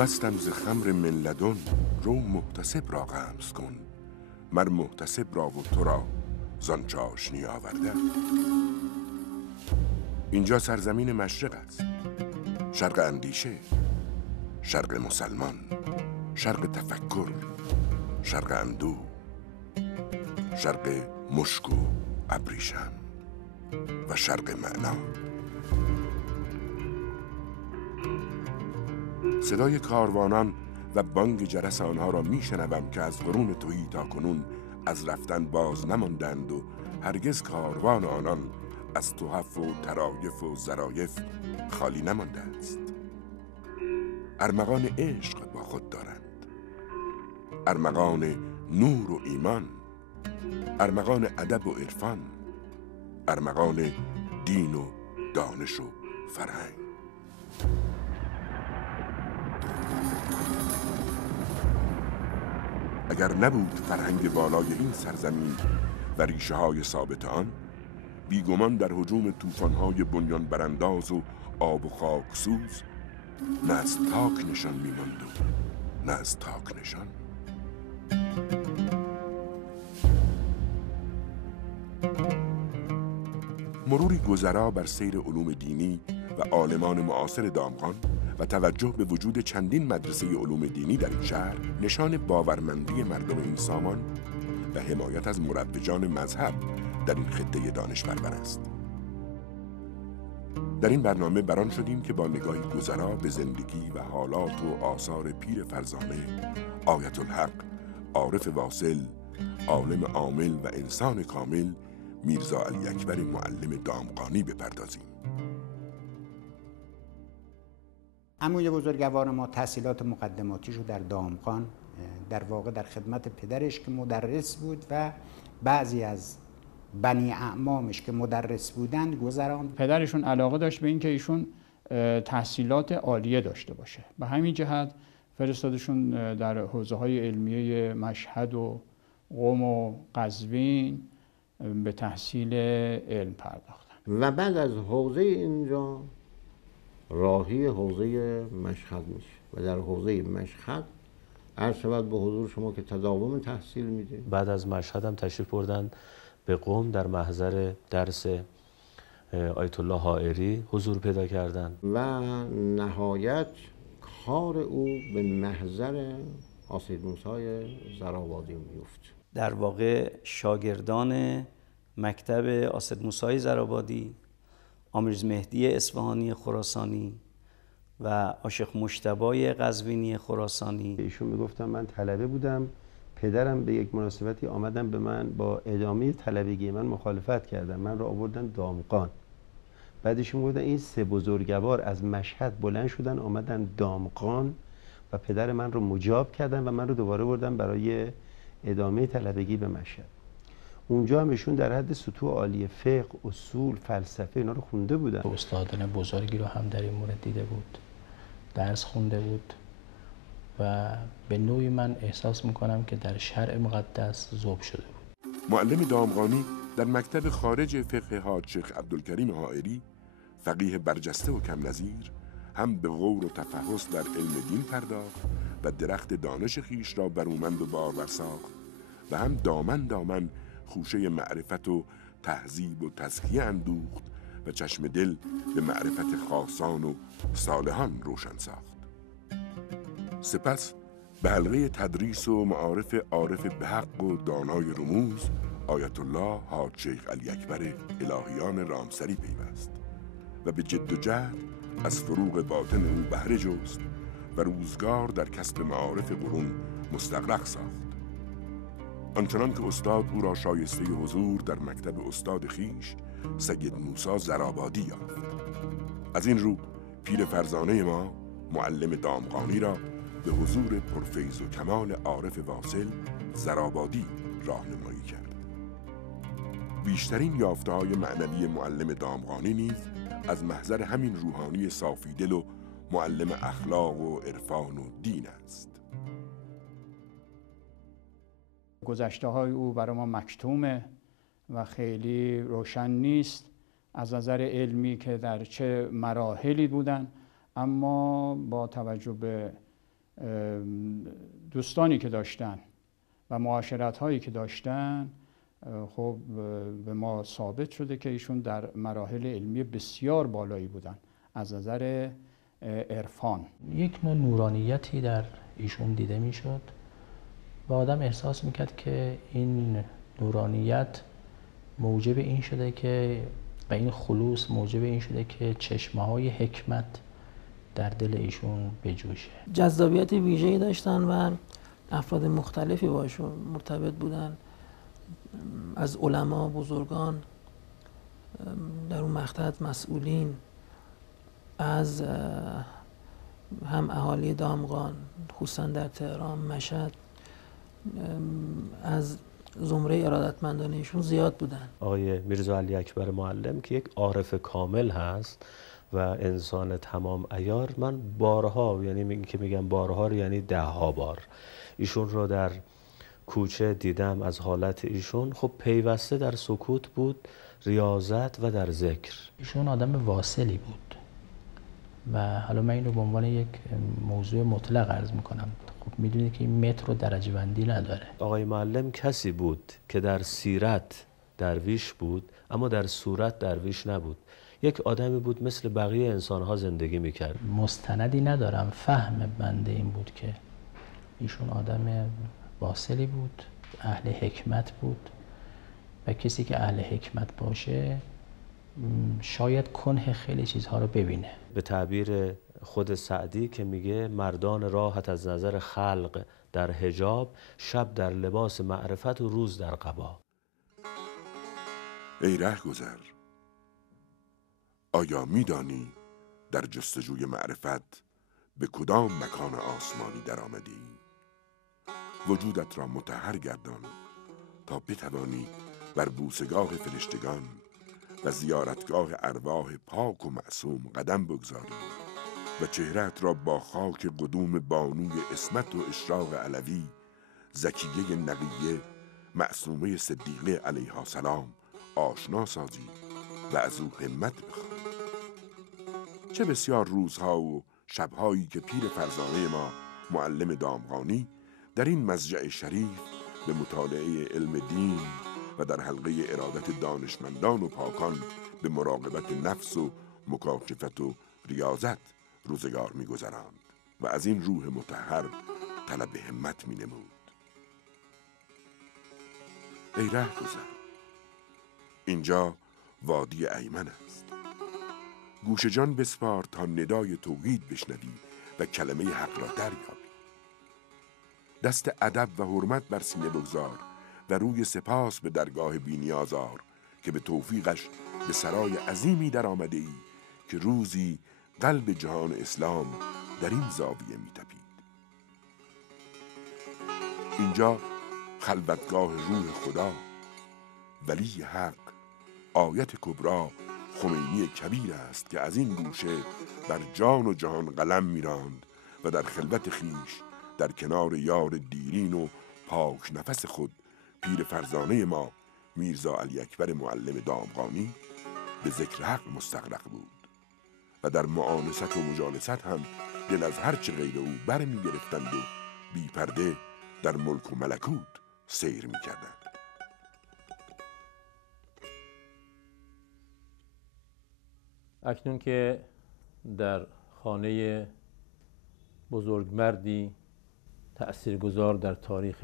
مستم ز خمر من لدن، رو محتسب را غمز کن. مر محتسب را و تو را زان چاشنی آورده. اینجا سرزمین مشرق است، شرق اندیشه، شرق مسلمان، شرق تفکر، شرق اندوه، شرق مشک و ابریشم و شرق معنا. صدای کاروانان و بانگ جرس آنها را میشنوم که از قرون تهی تا کنون از رفتن باز نماندند و هرگز کاروان آنان از تحف و طرایف و ظرایف خالی نمانده است. ارمغان عشق با خود دارند، ارمغان نور و ایمان، ارمغان ادب و عرفان، ارمغان دین و دانش و فرهنگ. اگر نبود فرهنگ بالای این سرزمین و ریشه های ثابت آن، بیگمان در هجوم طوفان‌های بنیان برانداز و آب و خاکسوز نه از تاک نشان می‌ماند و نه از تاک نشان. مروری گذرا بر سیر علوم دینی و عالمان معاصر دامغان و توجه به وجود چندین مدرسه علوم دینی در این شهر نشان باورمندی مردم این سامان و حمایت از مروجان مذهب در این خطه دانش پرور است. در این برنامه بران شدیم که با نگاهی گذرا به زندگی و حالات و آثار پیر فرزانه، آیت الحق، عارف واصل، عالم عامل و انسان کامل میرزا علی اکبر معلم دامغانی بپردازیم. عموی بزرگوار ما تحصیلات مقدماتیشو در دامغان در واقع در خدمت پدرش که مدرس بود و بعضی از بنی اعمامش که مدرس بودند گذراند. پدرشون علاقه داشت به این که ایشون تحصیلات عالیه داشته باشه. به همین جهت فرستادشون در حوزه‌های علمیه مشهد و قم و قزوین به تحصیل علم پرداختن. و بعد از حوزه اینجا راهی حوزه مشهد میشه و در حوزه مشهد عرض شود به حضور شما که تداوم تحصیل میده. بعد از مشهد هم تشریف بردن به قم در محضر درس آیت الله حائری حضور پیدا کردند و نهایت کار او به محضر حاسد موسی زرآبادی میفت. در واقع شاگردان مکتب حاسد موسی زرآبادی، آمیرز مهدی اصفهانی خراسانی و عاشق مجتبی قزوینی خراسانی. ایشون میگفتن من طلبه بودم، پدرم به یک مناسبتی آمدن به من با ادامه طلبگی من مخالفت کردن، من رو آوردن دامغان. بعدش میگفتن این سه بزرگوار از مشهد بلند شدن آمدن دامغان و پدر من رو مجاب کردن و من رو دوباره بردن برای ادامه طلبگی به مشهد. اونجا هم ایشون در حد سطوح عالی فقه، اصول، فلسفه اینا رو خونده بودن. استادان بزرگی رو هم در این مورد دیده بود، درس خونده بود و به نوعی من احساس میکنم که در شرع مقدس ذوب شده بود. معلم دامغانی در مکتب خارج فقه حاج شیخ عبدالکریم حائری، فقیه برجسته و کم نظیر، هم به غور و تفحص در علم دین پرداخت و درخت دانش خیش را برومند و بارور ساخت و هم دامن دامن خوشه معرفت و تهذیب و تزکیه اندوخت و چشم دل به معرفت خاصان و صالحان روشن ساخت. سپس به حلقه تدریس و معارف عارف به حق و دانای رموز آیت الله حاج شیخ علی اکبر الهیان رامسری پیوست و به جد و جهد از فروغ باطن او بهره جست و روزگار در کسب معارف قرون مستغرق ساخت. آنچنان که استاد او را شایسته حضور در مکتب استاد خیش سید موسی زرآبادی یافت. از این رو پیر فرزانه ما معلم دامغانی را به حضور پرفیض و کمال عارف واصل زرآبادی راهنمایی کرد. بیشترین یافته‌های معنوی معلم دامغانی نیز از محضر همین روحانی صافی دل و معلم اخلاق و عرفان و دین است. گذشته‌های او برای ما مکتومه و خیلی روشن نیست از نظر علمی که در چه مراحلی بودن، اما با توجه به دوستانی که داشتن و معاشرت هایی که داشتن خب به ما ثابت شده که ایشون در مراحل علمی بسیار بالایی بودن از نظر عرفان. یک نوع نورانیتی در ایشون دیده میشد و آدم احساس میکرد که این نورانیت موجب این شده که و این خلوص موجب این شده که چشمه‌های حکمت در دل ایشون بجوشه. جذابیت ویژه‌ای داشتن و افراد مختلفی باشون مرتبط بودن، از علما، بزرگان در اون مقطع، مسئولین، از هم اهالی دامغان خصوصا در تهران، مشهد، از زمره ارادتمندان ایشون زیاد بودن. آقای میرزا علی اکبر معلم که یک عارف کامل هست و انسان تمام عیار، من بارها، یعنی که میگم بارها یعنی 10 بار ایشون رو در کوچه دیدم. از حالت ایشون خب پیوسته در سکوت بود، ریاضت و در ذکر. ایشون آدم واصلی بود و حالا من اینو به عنوان یک موضوع مطلق عرض میکنم. خب میدونید که این متر و درجه بندی نداره. آقای معلم کسی بود که در سیرت درویش بود اما در صورت درویش نبود. یک آدمی بود مثل بقیه انسانها زندگی میکرد. مستندی ندارم، فهم بنده این بود که ایشون آدم واصلی بود، اهل حکمت بود و کسی که اهل حکمت باشه شاید کنه خیلی چیزها رو ببینه. به تعبیر خود سعدی که میگه مردان راحت از نظر خلق در حجاب، شب در لباس معرفت و روز در قبا. ای رهگذر، آیا میدانی در جستجوی معرفت به کدام مکان آسمانی در آمدی؟ وجودت را مطهر گردان تا بتوانی بر بوسگاه فرشتگان و زیارتگاه ارواح پاک و معصوم قدم بگذاری و چهره‌ات را با خاک قدوم بانوی عصمت و اشراق علوی، زکیه نقیه، معصومه صدیقه علیها السلام آشنا سازی و از او همت بخوای. چه بسیار روزها و شبهایی که پیر فرزانه ما معلم دامغانی در این مضجع شریف به مطالعه علم دین و در حلقه ارادت دانشمندان و پاکان به مراقبت نفس و مکاشفت و ریاضت روزگار می‌گذراند و از این روح مطهر طلب همت می‌نمود. ای رهگذر، اینجا وادی ایمن است. گوش جان بسپار تا ندای توحید بشنوی و کلمه حق را دریابی. دست ادب و حرمت بر سینه بگذار و روی سپاس به درگاه بی‌نیاز آر که به توفیقش به سرای عظیمی در آمده ای که روزی قلب جهان اسلام در این زاویه می‌تپید. اینجا خلوتگاه روح خدا، ولی حق، آیت کبرا، خمینی کبیر است که از این گوشه بر جان و جهان قلم می‌راند و در خلوت خیش در کنار یار دیرین و پاک نفس خود پیر فرزانه ما میرزا علی اکبر معلم دامغانی به ذکر حق مستغرق بود و در معانست و مجالست هم دل از هرچه غیر او بر می گرفتند و بی پرده در ملک و ملکوت سیر می کردند. اکنون که در خانه بزرگمردی تأثیرگذار در تاریخ